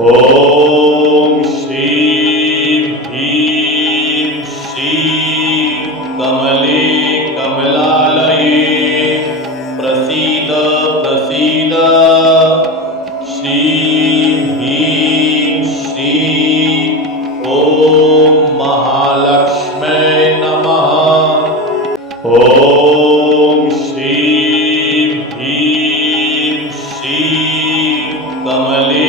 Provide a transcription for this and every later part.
ॐ श्रीं ह्रीं श्रीं कमले कमलालये प्रसीद प्रसीद। श्रीं ह्रीं श्रीं ॐ महालक्ष्मै नमः। ॐ श्रीं ह्रीं श्रीं कमले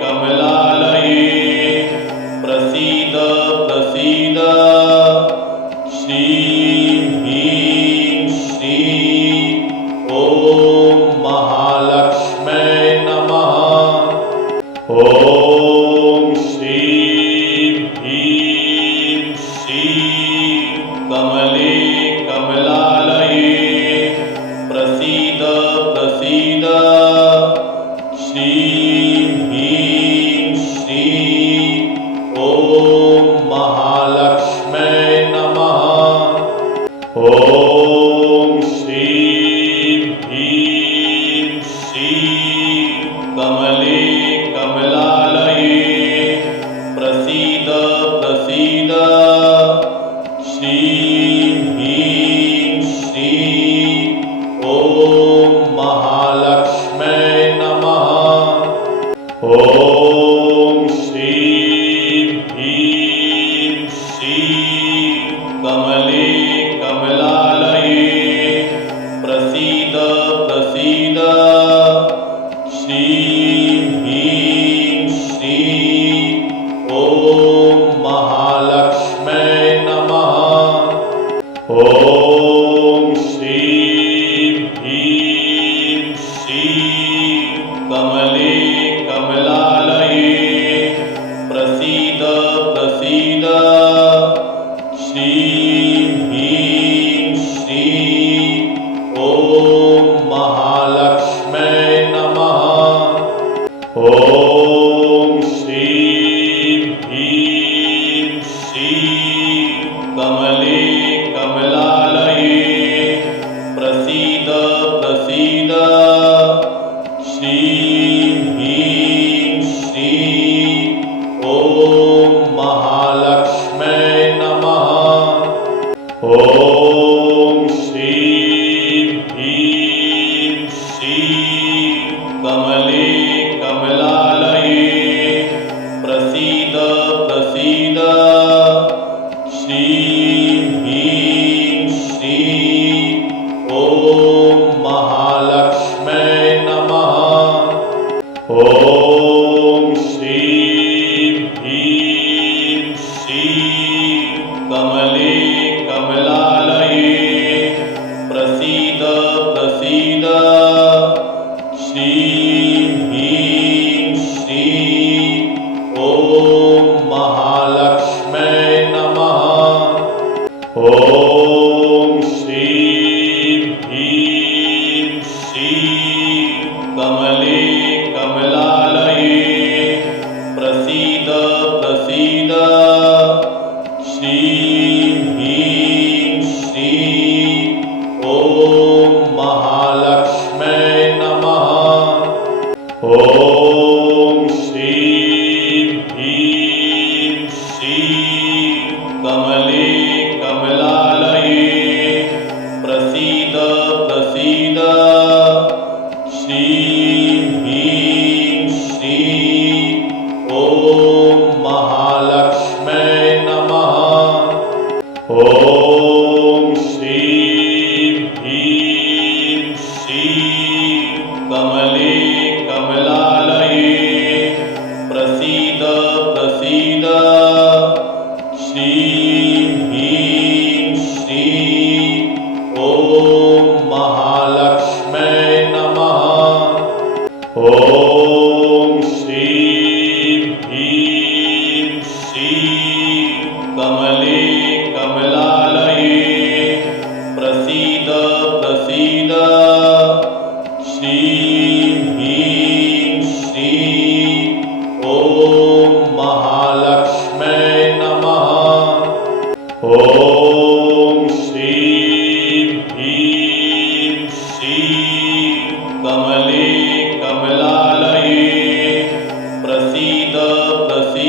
कमलालये प्रसीद प्रसीद। श्रीं ह्रीं श्रीं ॐ महालक्ष्मै नमः। ॐ श्रीं ह्रीं श्रीं कमले कमलालये प्रसीद प्रसीद। श्रीं ह्रीं श्रीं ॐ महालक्ष्मै नमः। ॐ श्रीं ह्रीं श्रीं कमले कमलालये प्रसीद प्रसीद। श्रीं ह्रीं श्रीं ॐ महालक्ष्मै नमः। ॐ श्रीं ह्रीं श्रीं कमले कमलालये प्रसीद प्रसीद। श्रीं ह्रीं श्रीं ॐ महालक्ष्मै नमः। ॐ श्रीं ह्रीं श्रीं कमले कमलालये प्रसीद प्रसीद। श्रीं ह्रीं श्रीं ॐ महालक्ष्मै नमः। ॐ श्रीं ह्रीं श्रीं कमले कमलालये प्रसीद प्रसीद। श्रीं ह्रीं श्रीं ॐ महालक्ष्मै नमः। ॐ श्रीं ह्रीं श्रीं कमले कमलालये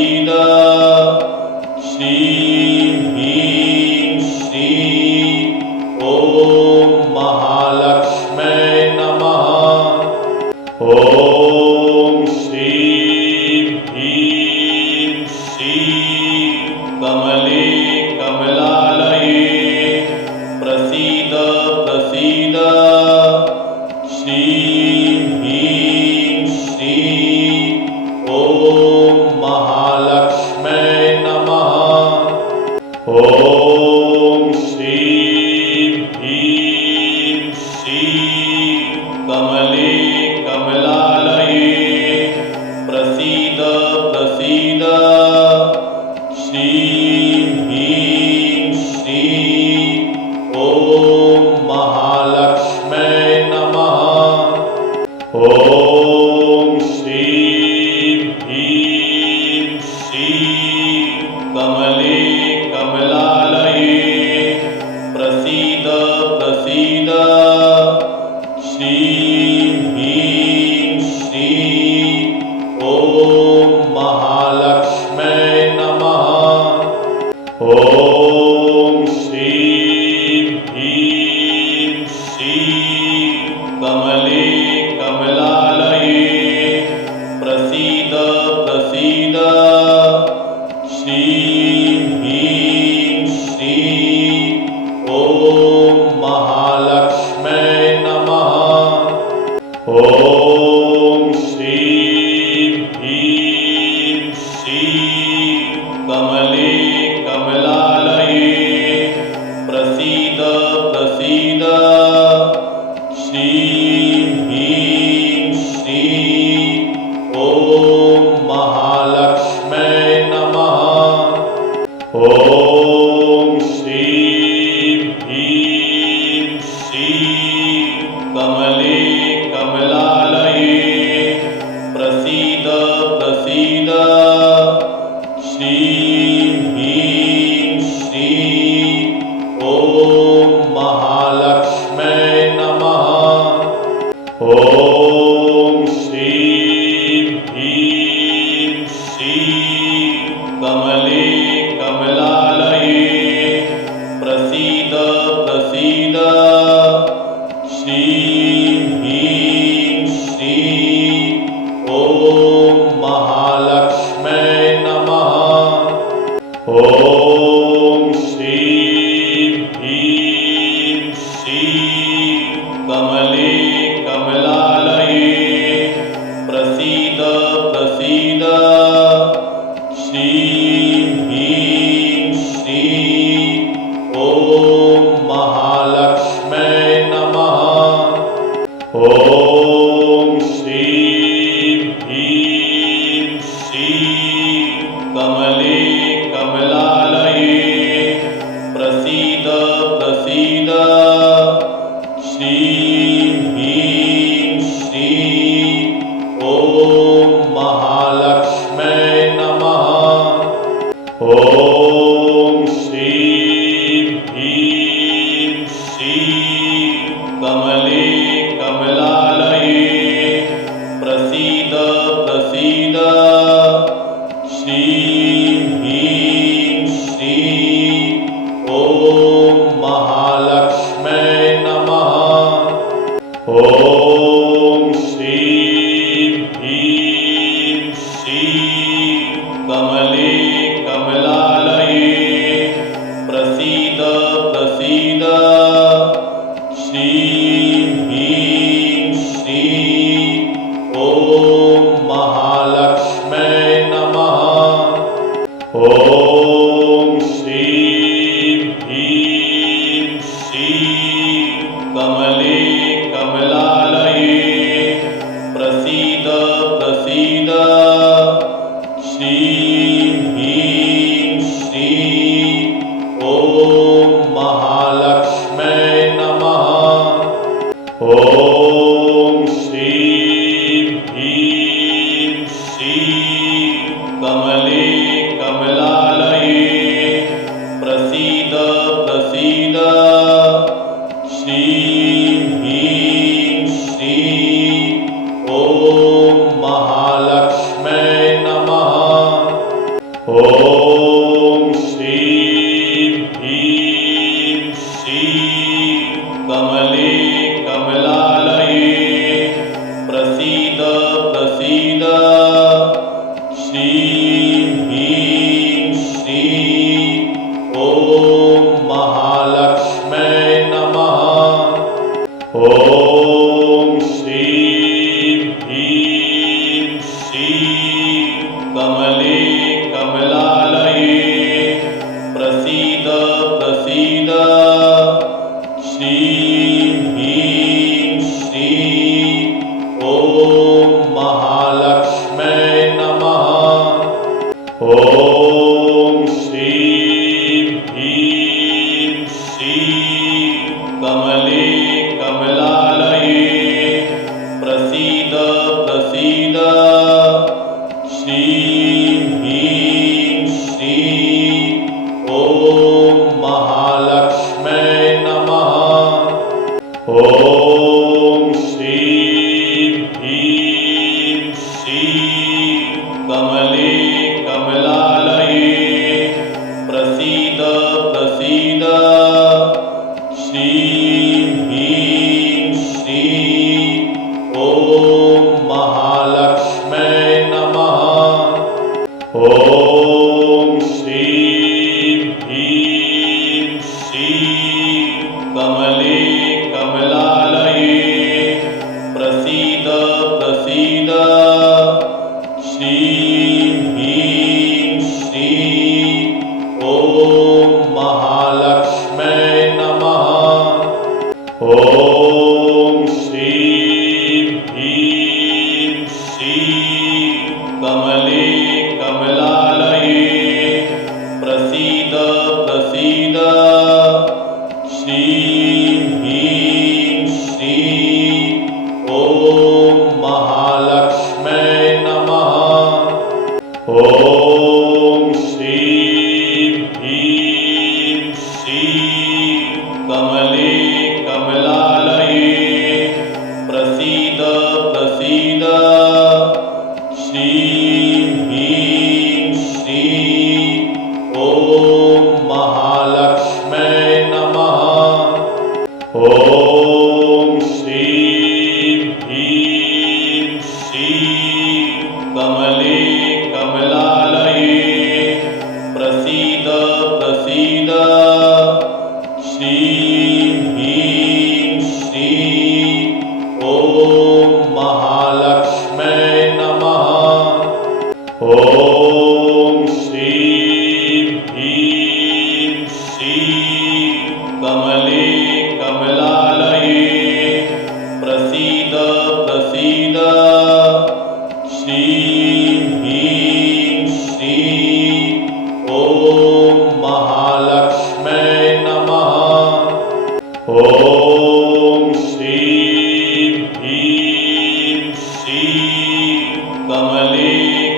प्रसीद श्रीं ह्रीं श्रीं ॐ महालक्ष्मै नमः। ॐ श्रीं ह्रीं श्रीं कमले कमलालये प्रसीद प्रसीद श्रीं ह्रीं श्रीं ॐ महालक्ष्मै नमः। ॐ श्रीं ह्रीं श्रीं कमले कमलालये प्रसीद प्रसीद श्रीं ह्रीं श्रीं ॐ महालक्ष्मै नमः। ॐ श्रीं ह्रीं श्रीं कमले कमलालये प्रसीद प्रसीद श्रीं ह्रीं श्रीं ॐ महालक्ष्मै नमः। ॐ श्रीं ह्रीं श्रीं कमले कमलालये प्रसीद प्रसीद श्रीं ह्रीं श्रीं ॐ महालक्ष्मै नमः। ॐ श्रीं ह्रीं श्रीं कमले कमलालये प्रसीद प्रसीद श्रीं ह्रीं श्रीं ॐ महालक्ष्मै नमः। ॐ श्रीं ह्रीं श्रीं कमले कमलालये प्रसीद प्रसीद श्रीं ह्रीं श्रीं ॐ महालक्ष्मै नमः। ॐ श्रीं ह्रीं श्रीं कमले कमलालये प्रसीद प्रसीद श्रीं ह्रीं श्रीं ॐ महालक्ष्मै नमः। ॐ श्रीं ह्रीं श्रीं कमले कमलालये प्रसीद प्रसीद श्रीं ह्रीं श्रीं ॐ महालक्ष्मै नमः। ॐ श्रीं ह्रीं श्रीं कमले कमलालये प्रसीद प्रसीद श्रीं ह्रीं श्रीं ॐ महालक्ष्मै नमः। ॐ श्रीं ह्रीं श्रीं कमले कमलालये प्रसीद प्रसीद श्रीं ह्रीं श्रीं ॐ महालक्ष्मै नमः। ॐ श्रीं ह्रीं श्रीं कमले कमलालये प्रसीद प्रसीद श्रीं ह्रीं श्रीं ॐ महालक्ष्मै नमः। ॐ श्रीं ह्रीं श्रीं कमले कमलालये प्रसीद प्रसीद श्रीं ह्रीं श्रीं ॐ महालक्ष्मै नमः। ॐ श्रीं ह्रीं श्रीं कमले कमलालये प्रसीद प्रसीद श्रीं ह्रीं श्रीं ॐ महालक्ष्मै नमः। कमले कमलालये प्रसीद प्रसीद श्रीं ह्रीं श्रीं ॐ महालक्ष्मै नमः। ॐ श्रीं ह्रीं श्रीं कमले कमलालये प्रसीद प्रसीद श्रीं ह्रीं श्रीं ॐ महालक्ष्मै नमः। ॐ श्रीं ह्रीं श्रीं कमले कमलालये प्रसीद प्रसीद श्रीं ह्रीं श्रीं ॐ महालक्ष्मै नमः। ॐ श्रीं ह्रीं श्रीं कमले कमलालये प्रसीद प्रसीद श्रीं ह्रीं श्रीं ॐ महालक्ष्मै नमः। ॐ श्रीं ह्रीं श्रीं कमले कमलालये प्रसीद प्रसीद श्रीं ह्रीं श्रीं ॐ महालक्ष्मै नमः। ॐ श्रीं ह्रीं श्रीं कमले कमलालये प्रसीद प्रसीद श्रीं ह्रीं श्रीं ॐ महालक्ष्मै नमः। ॐ श्रीं ह्रीं श्रीं कमले कमलालये प्रसीद प्रसीद श्रीं ह्रीं श्रीं ॐ महालक्ष्मै नमः। ॐ श्रीं ह्रीं श्रीं कमले कमलालये प्रसीद प्रसीद श्रीं ह्रीं श्रीं ॐ महालक्ष्मै नमः। ॐ श्रीं ह्रीं श्रीं कमले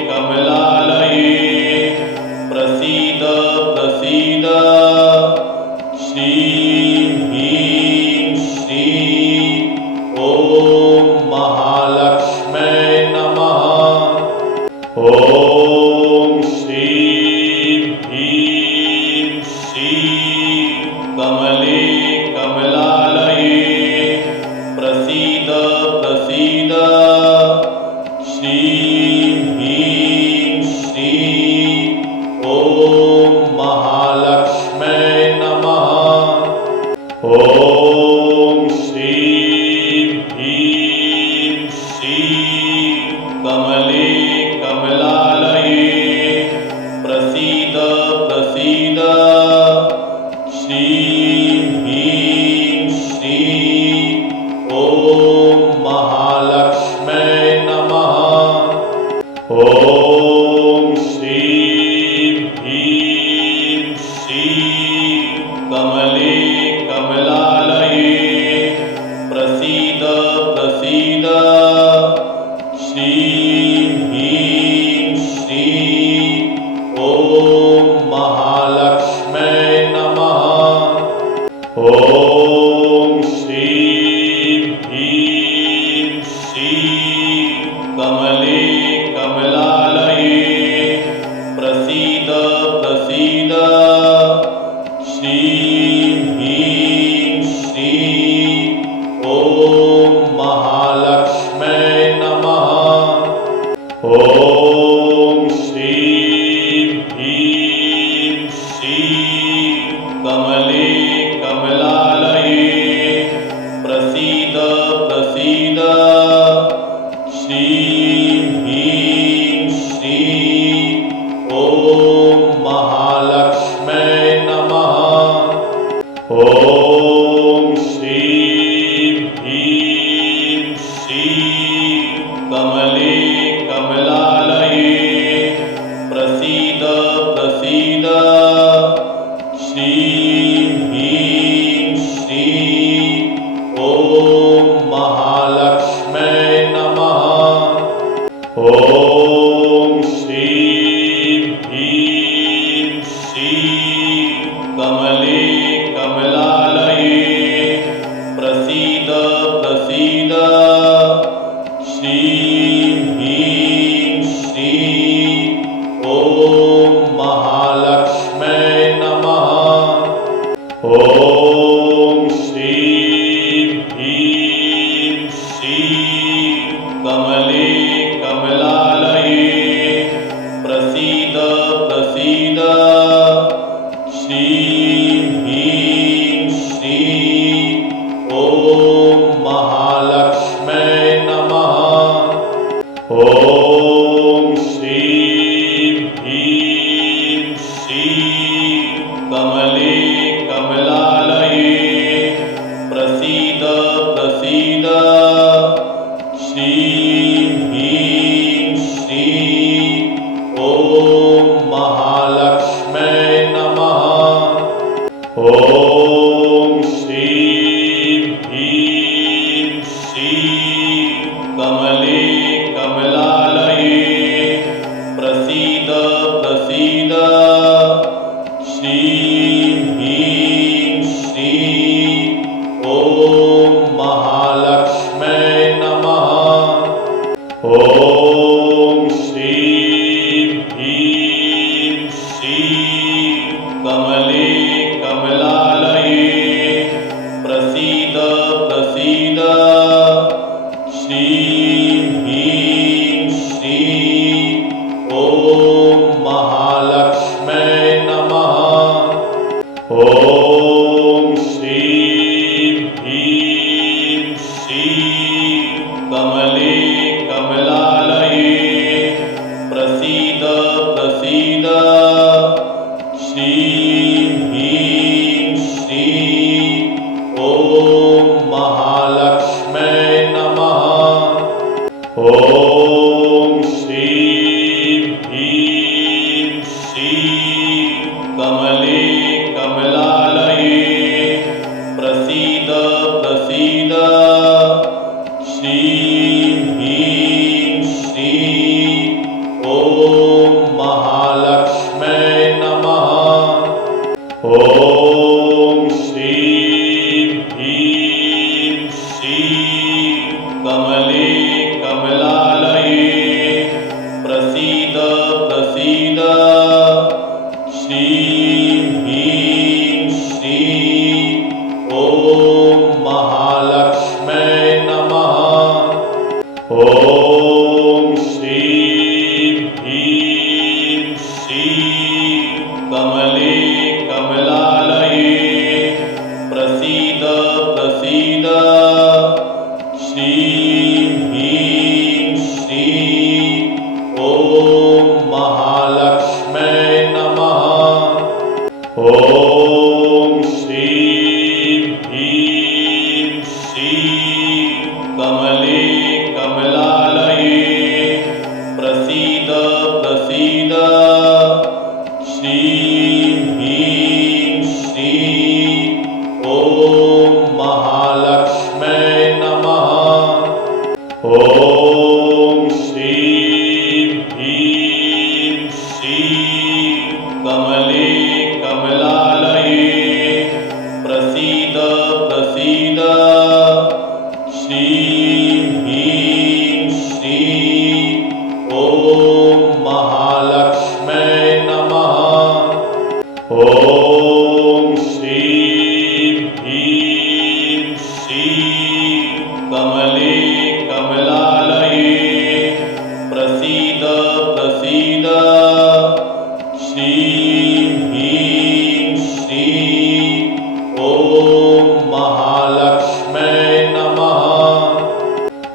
कमलालये प्रसीद प्रसीद श्रीं ह्रीं श्रीं ॐ महालक्ष्मै नमः। ॐ श्रीं ह्रीं श्रीं कमले कमलालये प्रसीद प्रसीद श्रीं ह्रीं श्रीं ॐ महालक्ष्मै नमः। ॐ श्रीं ह्रीं श्रीं कमले कमलालये प्रसीद प्रसीद श्रीं ह्रीं श्रीं ॐ महालक्ष्मै नमः। ॐ श्रीं ॐ महालक्ष्म्यै नमः। ॐ श्रीं ह्रीं श्रीं कमले कमलालये प्रसीद प्रसीद। श्रीं ह्रीं श्रीं ॐ महालक्ष्म्यै नमः। ॐ श्रीं ह्रीं श्रीं कमले कमलालये प्रसीद प्रसीद। श्रीं ह्रीं श्रीं ॐ महालक्ष्म्यै नमः। ॐ श्रीं ह्रीं श्रीं कमले कमलालये प्रसीद प्रसीद। श्रीं ह्रीं श्रीं ॐ महालक्ष्म्यै नमः। ॐ श्रीं ह्रीं श्रीं कमले कमलालये प्रसीद प्रसीद। श्रीं ह्रीं श्रीं ॐ महालक्ष्म्यै नमः। ॐ श्रीं ह्रीं श्रीं कमले कमलालये प्रसीद प्रसीद। श्रीं ह्रीं श्रीं ॐ महालक्ष्म्यै नमः। ॐ श्रीं ह्रीं श्रीं कमले कमलालये प्रसीद प्रसीद। श्रीं ह्रीं श्रीं ॐ महालक्ष्म्यै नमः। ॐ श्रीं ह्रीं श्रीं कमले कमलालये प्रसीद प्रसीद। श्रीं ह्रीं श्रीं ॐ महालक्ष्म्यै नमः। ॐ श्रीं ह्रीं श्रीं कमले कमलालये प्रसीद प्रसीद। श्रीं ह्रीं श्रीं ॐ महालक्ष्म्यै नमः। ॐ श्रीं ह्रीं श्रीं कमले कमलालये प्रसीद प्रसीद। श्रीं ह्रीं श्रीं ॐ महालक्ष्म्यै नमः। ॐ श्रीं ह्रीं श्रीं कमले कमलालये प्रसीद प्रसीद। श्रीं ह्रीं श्रीं ॐ महालक्ष्म्यै नमः। ॐ श्रीं ह्रीं श्रीं कमले कमलालये प्रसीद प्रसीद। श्रीं ह्रीं श्रीं ॐ महालक्ष्म्यै नमः।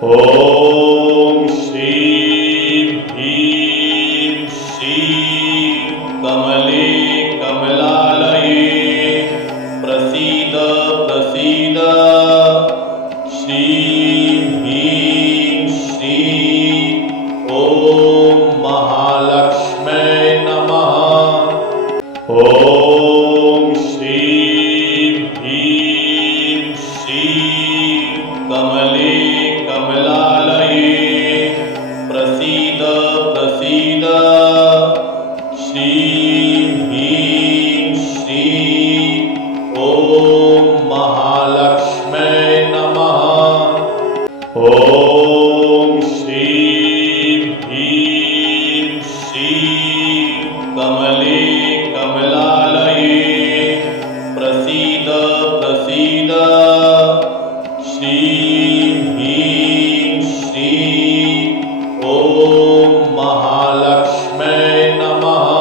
ॐ श्रीं ह्रीं श्रीं कमले कमलालये प्रसीद प्रसीद। श्रीं ह्रीं श्रीं ॐ महालक्ष्म्यै नमः। ॐ श्रीं ह्रीं श्रीं कमले कमलालये प्रसीद प्रसीद। श्रीं श्रीं कमले कमलालये प्रसीद प्रसीद श्रीं ह्रीं श्रीं ॐ महालक्ष्मै नमः।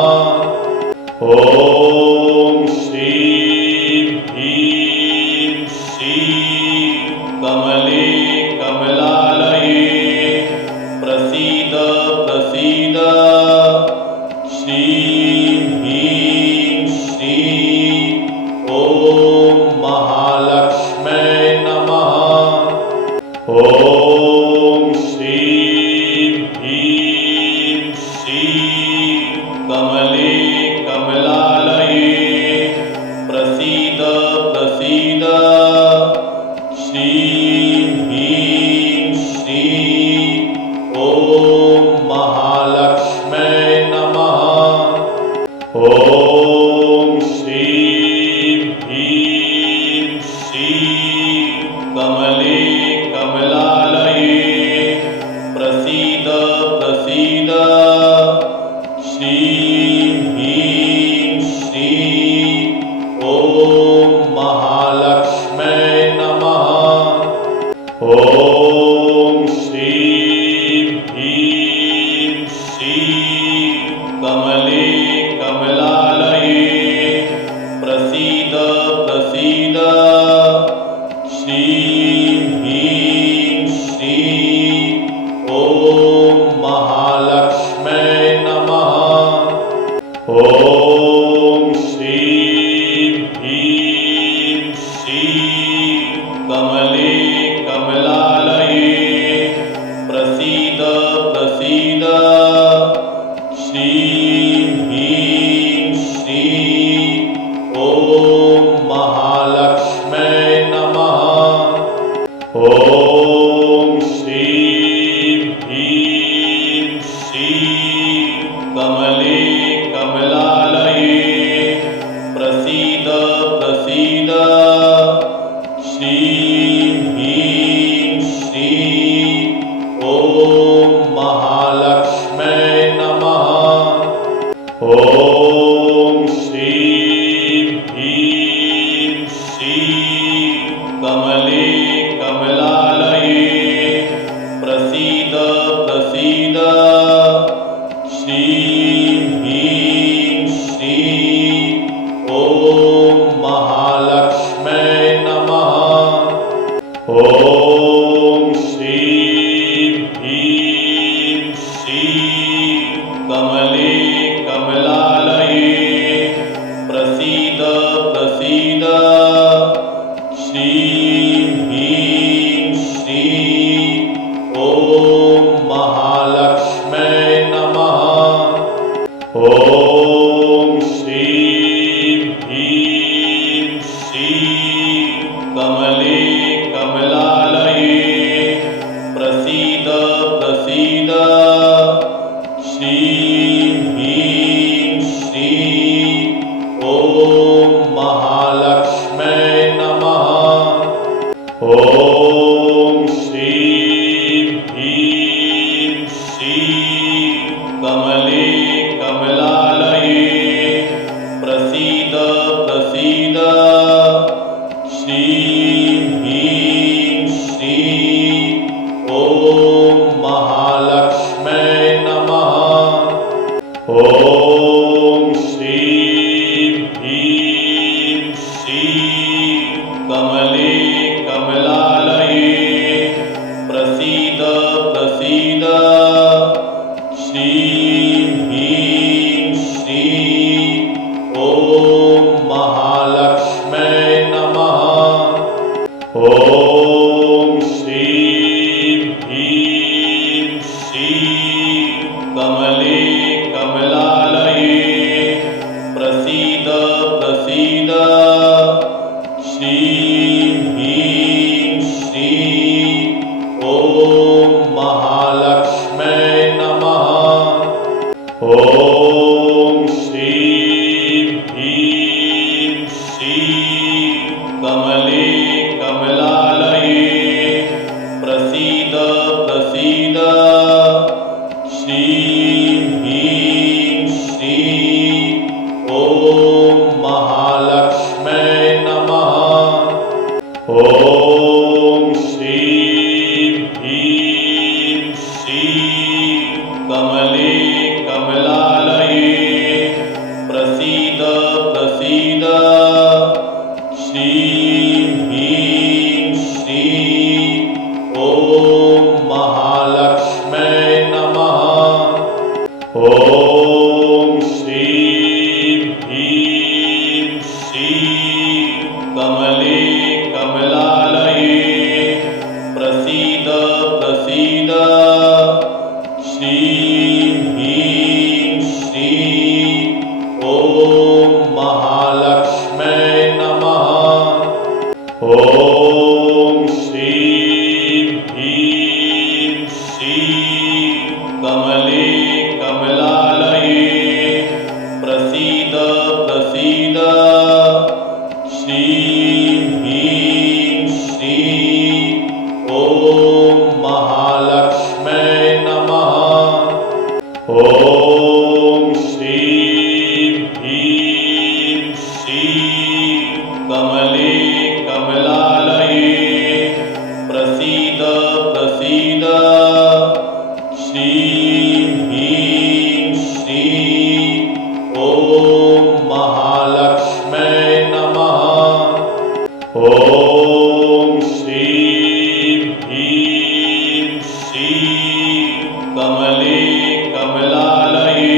ॐ श्रीं ह्रीं श्रीं कमले कमलालये प्रसीद प्रसीद श्रीं ह्रीं श्रीं ॐ महालक्ष्मै नमः। ॐ श्रीं ह्रीं श्रीं कमले कमलालये प्रसीद प्रसीद श्रीं ह्रीं श्रीं ॐ महालक्ष्मै नमः। ॐ श्रीं ह्रीं श्रीं कमले कमलालये प्रसीद प्रसीद श्रीं ह्रीं श्रीं ॐ महालक्ष्मै नमः। ॐ श्रीं ह्रीं श्रीं कमले कमलालये प्रसीद प्रसीद श्रीं ह्रीं श्रीं ॐ महालक्ष्मै नमः। ॐ श्रीं ह्रीं श्रीं कमले कमलालये प्रसीद प्रसीद श्रीं ह्रीं श्रीं ॐ महालक्ष्मै नमः। ॐ श्रीं ह्रीं श्रीं कमले कमलालये प्रसीद प्रसीद श्रीं ह्रीं श्रीं ॐ महालक्ष्मै नमः। ॐ श्रीं ह्रीं श्रीं कमले कमलालये प्रसीद प्रसीद श्रीं ह्रीं श्रीं ॐ महालक्ष्मै नमः। ॐ श्रीं ह्रीं श्रीं कमले कमलालये प्रसीद प्रसीद श्रीं ह्रीं श्रीं ॐ महालक्ष्मै नमः। ॐ श्रीं ह्रीं श्रीं कमले कमलालये प्रसीद प्रसीद श्रीं ह्रीं श्रीं ॐ महालक्ष्मै नमः। ॐ श्रीं ह्रीं श्रीं कमले कमलालये प्रसीद प्रसीद श्रीं ह्रीं श्रीं ॐ महालक्ष्मै नमः। ॐ श्रीं ह्रीं श्रीं कमले कमलालये प्रसीद प्रसीद श्रीं ह्रीं श्रीं ॐ महालक्ष्मै नमः। ॐ श्रीं ह्रीं श्रीं कमले कमलालये ॐ महालक्ष्मै नमः। ॐ श्रीं ह्रीं श्रीं कमले कमलालये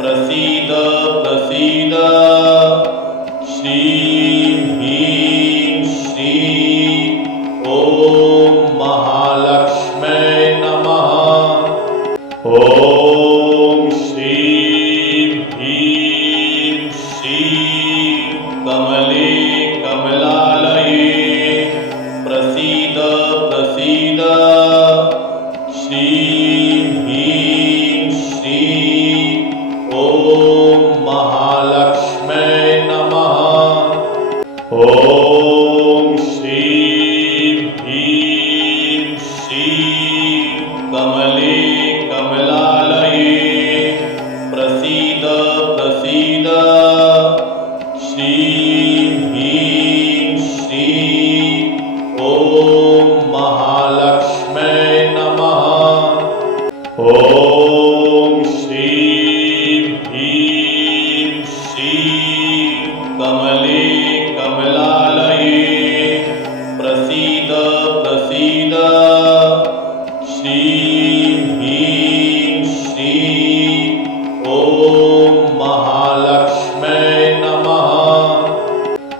प्रसीद प्रसीद। श्रीं ह्रीं श्रीं ॐ महालक्ष्मै नमः। ॐ श्रीं ह्रीं श्रीं कमले कमलालये प्रसीद प्रसीद। श्रीं ह्रीं श्रीं ॐ महालक्ष्मै नमः। ॐ श्रीं ह्रीं श्रीं कमले कमलालये प्रसीद प्रसीद। श्रीं ह्रीं श्रीं ॐ महालक्ष्मै नमः। ॐ श्रीं ह्रीं श्रीं कमले कमलालये प्रसीद प्रसीद। श्रीं ह्रीं श्रीं ॐ महालक्ष्मै नमः।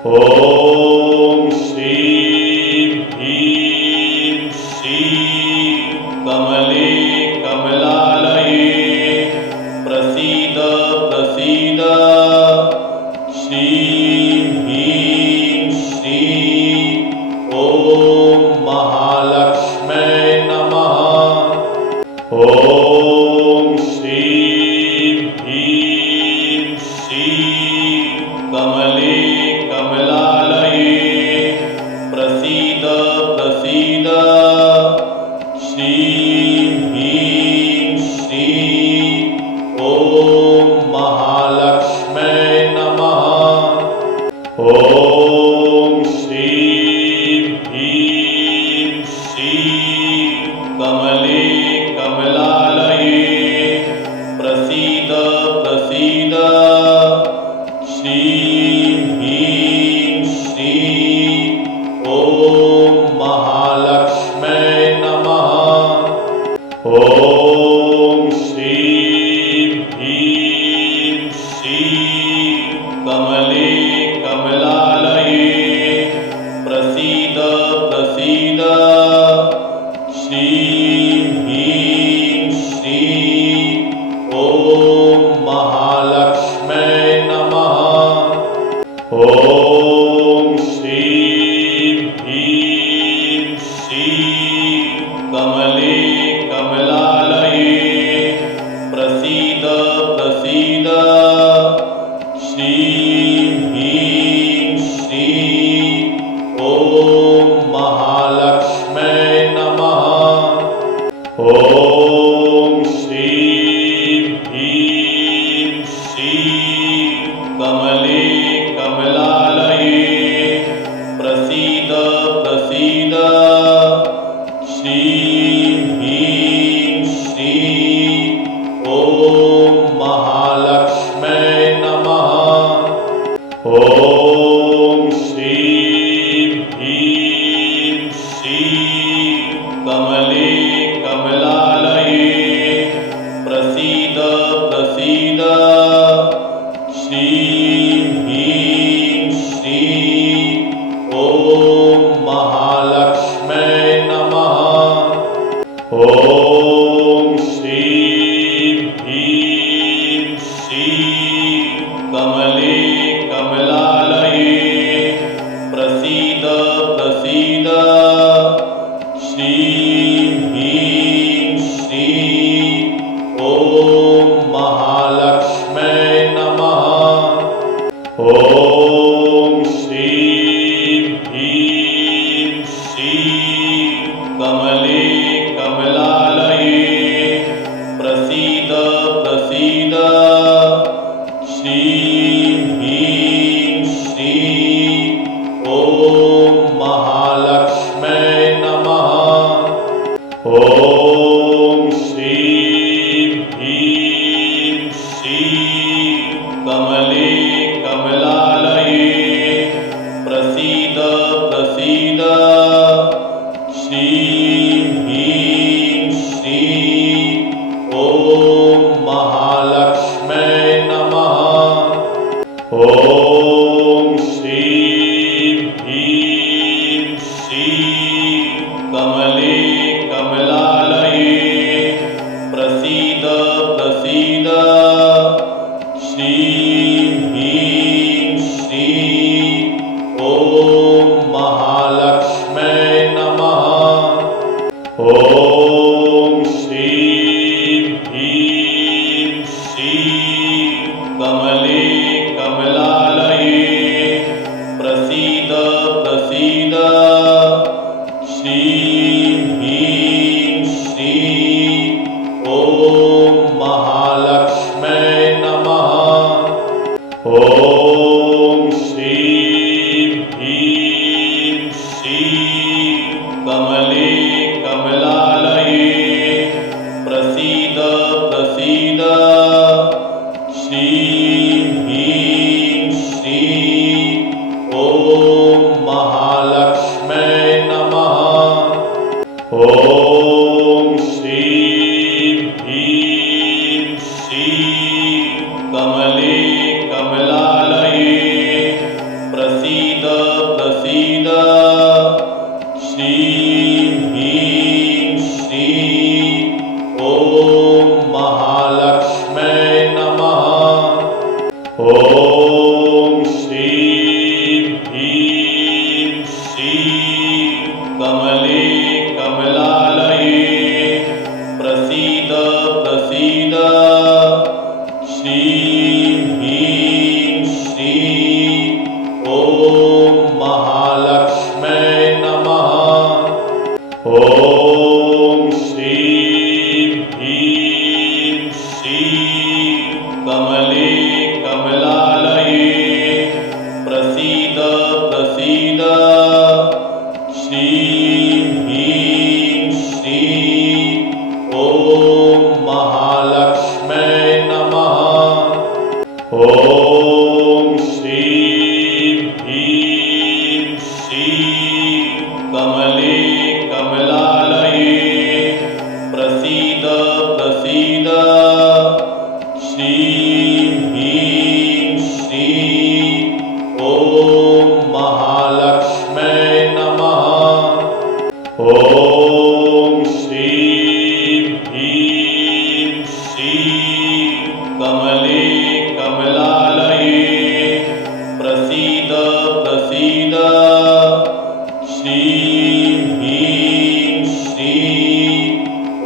ॐ श्रीं ह्रीं श्रीं कमले कमलालये प्रसीद प्रसीद। श्रीं ह्रीं श्रीं ॐ महालक्ष्मै नमः। ॐ श्रीं ह्रीं श्रीं कमले कमलालये प्रसीद प्रसीद। श्रीं ह्रीं श्रीं ॐ महालक्ष्मै नमः। ॐ श्रीं ह्रीं श्रीं कमले कमलालये प्रसीद प्रसीद। श्रीं ह्रीं श्रीं ॐ महालक्ष्मै नमः। ॐ श्रीं ह्रीं श्रीं कमले कमलालये प्रसीद प्रसीद। श्रीं ह्रीं श्रीं ॐ महालक्ष्मै नमः। ॐ श्रीं ह्रीं श्रीं कमले कमलालये प्रसीद प्रसीद। श्रीं ह्रीं श्रीं ॐ महालक्ष्मै नमः। ॐ श्रीं ह्रीं श्रीं कमले कमलालये प्रसीद प्रसीद। श्रीं ह्रीं श्रीं ॐ महालक्ष्मै नमः। ॐ श्रीं ह्रीं श्रीं कमले कमलालये प्रसीद प्रसीद। श्रीं ह्रीं श्रीं ॐ महालक्ष्मै नमः। ॐ श्रीं ह्रीं श्रीं कमले कमलालये प्रसीद प्रसीद। श्रीं ह्रीं श्रीं ॐ महालक्ष्मै नमः। ॐ श्रीं ह्रीं श्रीं कमले कमलालये प्रसीद प्रसीद। श्रीं ह्रीं श्रीं ॐ महालक्ष्मै नमः। ॐ श्रीं ह्रीं श्रीं कमले कमलालये प्रसीद प्रसीद श्रीं ह्रीं श्रीं ॐ महालक्ष्मै नमः। ॐ श्रीं ह्रीं श्रीं कमले कमलालये प्रसीद प्रसीद श्रीं ह्रीं श्रीं ॐ महालक्ष्मै नमः। ॐ श्रीं ह्रीं श्रीं कमले कमलालये प्रसीद प्रसीद श्रीं ह्रीं श्रीं ॐ महालक्ष्मै नमः। ॐ श्रीं ह्रीं श्रीं कमले कमलालये प्रसीद प्रसीद श्रीं ह्रीं श्रीं ॐ महालक्ष्मै नमः। ॐ श्रीं ह्रीं श्रीं कमले कमलालये प्रसीद प्रसीद श्रीं ह्रीं श्रीं ॐ महालक्ष्मै नमः। ॐ श्रीं ह्रीं श्रीं कमले कमलालये प्रसीद प्रसीद श्रीं ह्रीं श्रीं ॐ महालक्ष्मै नमः। ॐ श्रीं ह्रीं श्रीं कमले कमलालये प्रसीद प्रसीद श्रीं ह्रीं श्रीं ॐ महालक्ष्मै नमः। ॐ श्रीं ह्रीं श्रीं कमले कमलालये प्रसीद प्रसीद श्रीं ह्रीं श्रीं ॐ महालक्ष्मै नमः। ॐ श्रीं ह्रीं श्रीं कमले कमलालये प्रसीद प्रसीद श्रीं ह्रीं श्रीं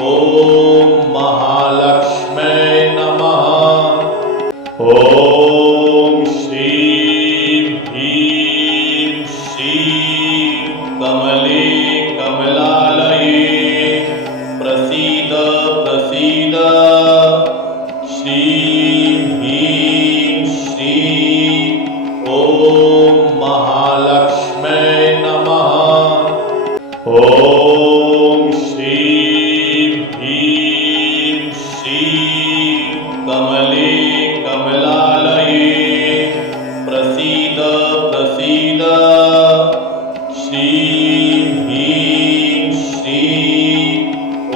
ॐ महालक्ष्मै नमः। ॐ श्रीं ह्रीं श्रीं कमले कमलालये प्रसीद प्रसीद श्रीं ह्रीं श्रीं ॐ महालक्ष्मै नमः। ॐ श्रीं ह्रीं श्रीं कमले कमलालये प्रसीद प्रसीद श्रीं ह्रीं श्रीं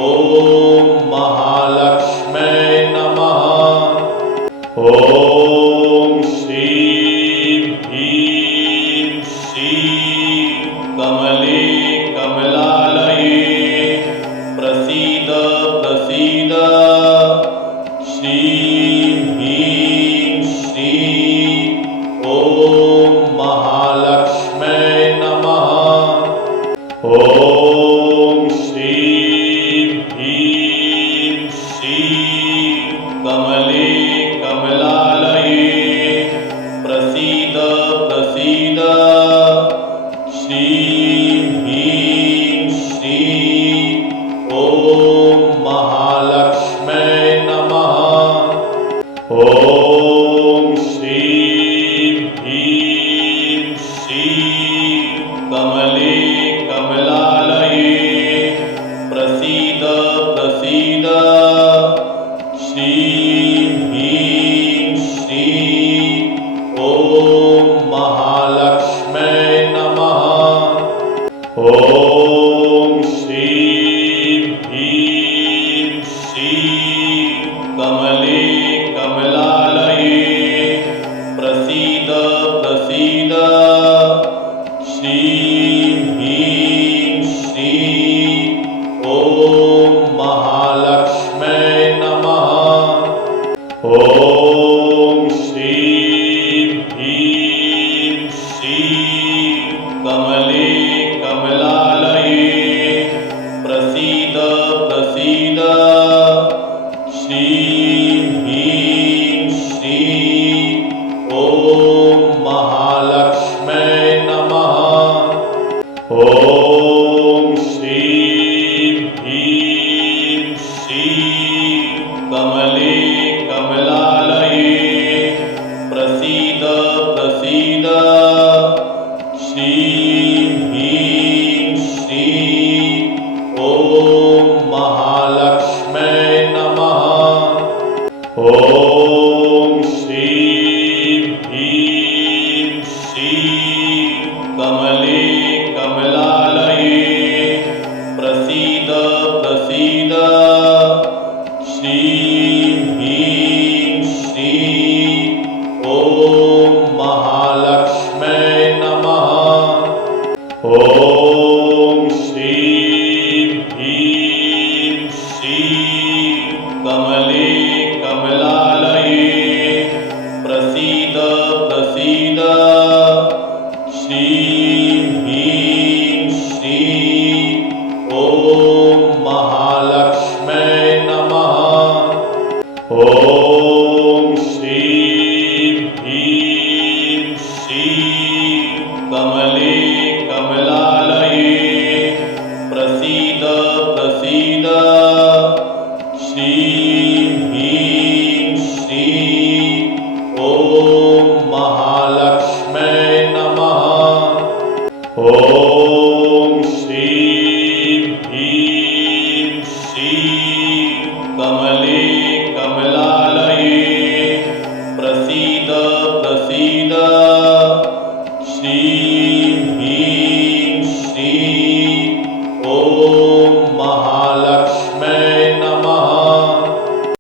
ॐ महालक्ष्मै नमः। ॐ श्रीं ह्रीं श्रीं कमले कमलालये प्रसीद प्रसीद श्रीं ह्रीं श्रीं ॐ महालक्ष्मै नमः। ॐ श्रीं ह्रीं श्रीं कमले कमलालये प्रसीद प्रसीद श्रीं ह्रीं श्रीं ॐ महालक्ष्मै नमः। ॐ